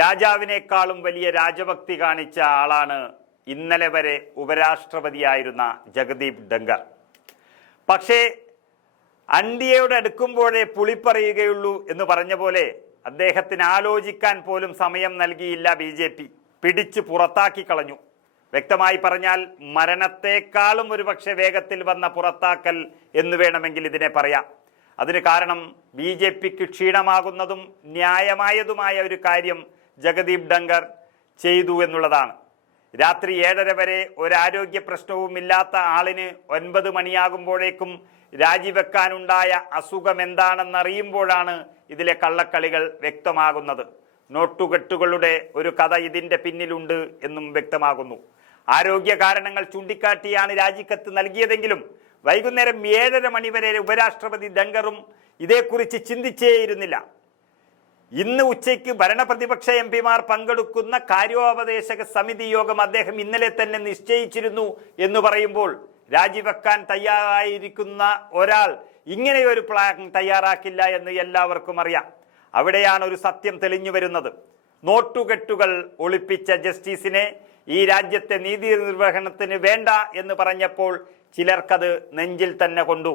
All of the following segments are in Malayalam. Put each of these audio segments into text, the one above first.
രാജാവിനേക്കാളും വലിയ രാജഭക്തി കാണിച്ച ആളാണ് ഇന്നലെ വരെ ഉപരാഷ്ട്രപതിയായിരുന്ന ജഗദീപ് ഡങ്കർ പക്ഷേ അന്ത്യയോട് അടുക്കുമ്പോഴേ പുളിപ്പറയുകയുള്ളൂ എന്ന് പറഞ്ഞ പോലെ അദ്ദേഹത്തിന് ആലോചിക്കാൻ പോലും സമയം നൽകിയില്ല ബി ജെ പി. പിടിച്ചു പുറത്താക്കി കളഞ്ഞു. വ്യക്തമായി പറഞ്ഞാൽ മരണത്തെക്കാളും ഒരുപക്ഷെ വേഗത്തിൽ വന്ന പുറത്താക്കൽ എന്ന് വേണമെങ്കിൽ ഇതിനെ പറയാം. അതിന് കാരണം ബി ജെ പിക്ക് ക്ഷീണമാകുന്നതും ന്യായമായതുമായ ഒരു കാര്യം ജഗദീപ് ഡങ്കർ ചെയ്തു എന്നുള്ളതാണ്. രാത്രി ഏഴര വരെ ഒരാരോഗ്യ പ്രശ്നവും ഇല്ലാത്ത ആളിന് ഒൻപത് മണിയാകുമ്പോഴേക്കും രാജിവെക്കാനുണ്ടായ അസുഖം എന്താണെന്നറിയുമ്പോഴാണ് ഇതിലെ കള്ളക്കളികൾ വ്യക്തമാകുന്നത്. നോട്ടുകെട്ടുകളുടെ ഒരു കഥ ഇതിന്റെ പിന്നിലുണ്ട് എന്നും വ്യക്തമാകുന്നു. ആരോഗ്യ കാരണങ്ങൾ ചൂണ്ടിക്കാട്ടിയാണ് രാജിക്കത്ത് നൽകിയതെങ്കിലും വൈകുന്നേരം ഏഴര മണിവരെ ഉപരാഷ്ട്രപതി ദങ്കറും ഇതേക്കുറിച്ച് ചിന്തിച്ചേയിരുന്നില്ല. ഇന്ന് ഉച്ചയ്ക്ക് ഭരണപ്രതിപക്ഷ എം പിമാർ പങ്കെടുക്കുന്ന കാര്യോപദേശക സമിതി യോഗം അദ്ദേഹം ഇന്നലെ തന്നെ നിശ്ചയിച്ചിരുന്നു എന്ന് പറയുമ്പോൾ രാജിവെക്കാൻ തയ്യാറായിരിക്കുന്ന ഒരാൾ ഇങ്ങനെയൊരു പ്ലാൻ തയ്യാറാക്കില്ല എന്ന് എല്ലാവർക്കും അറിയാം. അവിടെയാണ് ഒരു സത്യം തെളിഞ്ഞു വരുന്നത്. നോട്ടുകെട്ടുകൾ ഒളിപ്പിച്ച ജസ്റ്റിസിനെ ഈ രാജ്യത്തെ നീതി നിർവഹണത്തിന് വേണ്ട എന്ന് പറഞ്ഞപ്പോൾ ചിലർക്കത് നെഞ്ചിൽ തന്നെ കൊണ്ടു.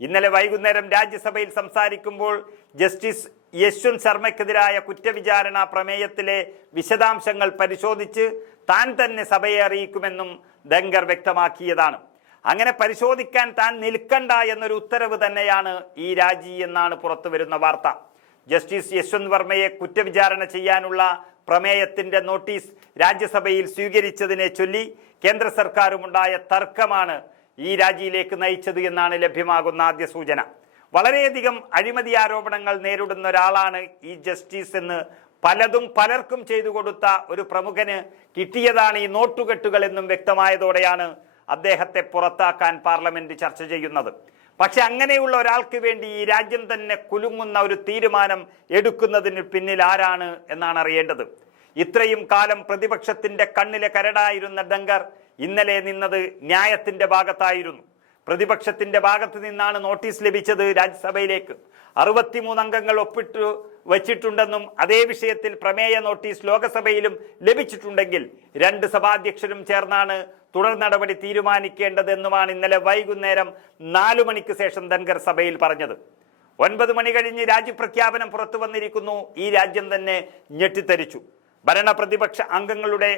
ഇന്നലെ വൈകുന്നേരം രാജ്യസഭയിൽ സംസാരിക്കുമ്പോൾ ജസ്റ്റിസ് യശ്വന്ത് ശർമ്മയ്ക്കെതിരായ കുറ്റവിചാരണ പ്രമേയത്തിലെ വിശദാംശങ്ങൾ പരിശോധിച്ച് താൻ തന്നെ സഭയെ അറിയിക്കുമെന്നും ദങ്കർ വ്യക്തമാക്കിയതാണ്. അങ്ങനെ പരിശോധിക്കാൻ താൻ നിൽക്കണ്ട എന്നൊരു ഉത്തരവ് തന്നെയാണ് ഈ രാജി എന്നാണ് പുറത്തു വരുന്ന വാർത്ത. ജസ്റ്റിസ് യശ്വന്ത് വർമ്മയെ കുറ്റവിചാരണ ചെയ്യാനുള്ള പ്രമേയത്തിന്റെ നോട്ടീസ് രാജ്യസഭയിൽ സ്വീകരിച്ചതിനെ ചൊല്ലി കേന്ദ്ര സർക്കാരുമുണ്ടായ തർക്കമാണ് ഈ രാജിയിലേക്ക് നയിച്ചത് എന്നാണ് ലഭ്യമാകുന്ന ആദ്യ സൂചന. വളരെയധികം അഴിമതി ആരോപണങ്ങൾ നേരിടുന്ന ഒരാളാണ് ഈ ജസ്റ്റിസ് എന്ന് പലതും പലർക്കും ചെയ്തു കൊടുത്ത ഒരു പ്രമുഖന് കിട്ടിയതാണ് ഈ നോട്ടുകെട്ടുകൾ എന്നും വ്യക്തമായതോടെയാണ് അദ്ദേഹത്തെ പുറത്താക്കാൻ പാർലമെന്റ് ചർച്ച ചെയ്യുന്നത്. പക്ഷെ അങ്ങനെയുള്ള ഒരാൾക്ക് വേണ്ടി ഈ രാജ്യം തന്നെ കുലുങ്ങുന്ന ഒരു തീരുമാനം എടുക്കുന്നതിന് പിന്നിൽ ആരാണ് എന്നാണ് അറിയേണ്ടത്. ഇത്രയും കാലം പ്രതിപക്ഷത്തിന്റെ കണ്ണിലെ കരടായിരുന്ന ഡങ്കർ ഇന്നലെ നിന്നത് ന്യായത്തിന്റെ ഭാഗത്തായിരുന്നു. പ്രതിപക്ഷത്തിന്റെ ഭാഗത്ത് നിന്നാണ് നോട്ടീസ് ലഭിച്ചത് രാജ്യസഭയിലേക്ക്. അറുപത്തിമൂന്ന് അംഗങ്ങൾ ഒപ്പിട്ടു വച്ചിട്ടുണ്ടെന്നും അതേ വിഷയത്തിൽ പ്രമേയ നോട്ടീസ് ലോകസഭയിലും ലഭിച്ചിട്ടുണ്ടെങ്കിൽ രണ്ട് സഭാധ്യക്ഷരും ചേർന്നാണ് തുടർ നടപടി തീരുമാനിക്കേണ്ടതെന്നുമാണ് ഇന്നലെ വൈകുന്നേരം നാലു മണിക്ക് ശേഷം ധൻഖർ സഭയിൽ പറഞ്ഞത്. ഒൻപത് മണി കഴിഞ്ഞ് രാജ്യപ്രഖ്യാപനം പുറത്തു വന്നിരിക്കുന്നു. ഈ രാജ്യം തന്നെ ഞെട്ടിത്തരിച്ചു ഭരണപ്രതിപക്ഷ അംഗങ്ങളുടെ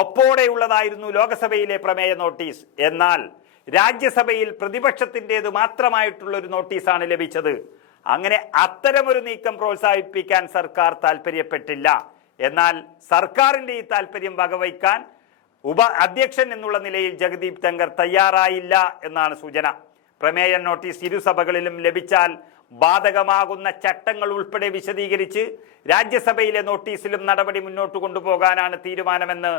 ഒപ്പോടെയുള്ളതായിരുന്നു ലോകസഭയിലെ പ്രമേയ നോട്ടീസ്. എന്നാൽ രാജ്യസഭയിൽ പ്രതിപക്ഷത്തിന്റെത് മാത്രമായിട്ടുള്ള ഒരു നോട്ടീസാണ് ലഭിച്ചത്. അങ്ങനെ അത്തരമൊരു നീക്കം പ്രോത്സാഹിപ്പിക്കാൻ സർക്കാർ താല്പര്യപ്പെട്ടില്ല എന്നാൽ സർക്കാരിന്റെ ഈ താല്പര്യം വകവയ്ക്കാൻ ഉപ അധ്യക്ഷൻ എന്നുള്ള നിലയിൽ ജഗദീപ് തങ്കർ തയ്യാറായില്ല എന്നാണ് സൂചന. പ്രമേയ നോട്ടീസ് ഇരുസഭകളിലും ലഭിച്ചാൽ ബാധകമാകുന്ന ചട്ടങ്ങൾ ഉൾപ്പെടെ വിശദീകരിച്ച് രാജ്യസഭയിലെ നോട്ടീസിലും നടപടി മുന്നോട്ട് കൊണ്ടുപോകാനാണ് തീരുമാനമെന്ന്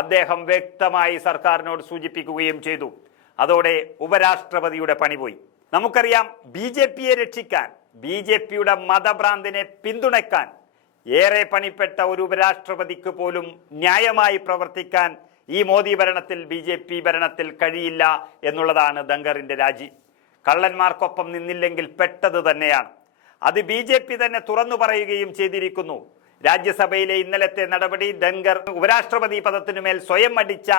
അദ്ദേഹം വ്യക്തമായി സർക്കാരിനോട് സൂചിപ്പിക്കുകയും ചെയ്തു. അതോടെ ഉപരാഷ്ട്രപതിയുടെ പണി പോയി. നമുക്കറിയാം ബി ജെ പിയെ രക്ഷിക്കാൻ ബി ജെ പിയുടെ മതഭ്രാന്തിനെ പിന്തുണയ്ക്കാൻ ഏറെ പണിപ്പെട്ട ഒരു ഉപരാഷ്ട്രപതിക്ക് പോലും ന്യായമായി പ്രവർത്തിക്കാൻ ഈ മോദി ഭരണത്തിൽ ബി ഭരണത്തിൽ കഴിയില്ല എന്നുള്ളതാണ് ദങ്കറിന്റെ രാജി. കള്ളന്മാർക്കൊപ്പം നിന്നില്ലെങ്കിൽ പെട്ടത് തന്നെയാണ്. അത് ബി ജെ പി തന്നെ തുറന്നു പറയുകയും ചെയ്തിരിക്കുന്നു. രാജ്യസഭയിലെ ഇന്നലത്തെ നടപടി ധൻഗർ ഉപരാഷ്ട്രപതി പദത്തിനുമേൽ സ്വയം അടിച്ച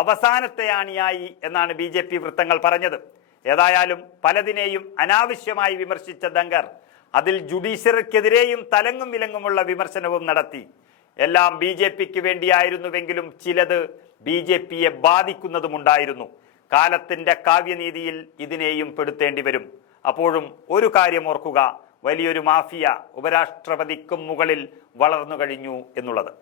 അവസാനത്തെ ആണിയായി എന്നാണ് ബി ജെ പി വൃത്തങ്ങൾ പറഞ്ഞത്. ഏതായാലും പലതിനെയും അനാവശ്യമായി വിമർശിച്ച ദങ്കർ അതിൽ ജുഡീഷ്യറിക്കെതിരെയും തലങ്ങും വിലങ്ങുമുള്ള വിമർശനവും നടത്തി. എല്ലാം ബി ജെ പിക്ക് വേണ്ടിയായിരുന്നുവെങ്കിലും ചിലത് ബി ജെ പിയെ ബാധിക്കുന്നതുമുണ്ടായിരുന്നു. കാലത്തിന്റെ കാവ്യനീതിയിൽ ഇതിനെയും പെടുത്തേണ്ടി വരും. അപ്പോഴും ഒരു കാര്യം ഓർക്കുക വലിയൊരു മാഫിയ ഉപരാഷ്ട്രപതിക്കും മുകളിൽ വളർന്നു കഴിഞ്ഞു എന്നുള്ളത്.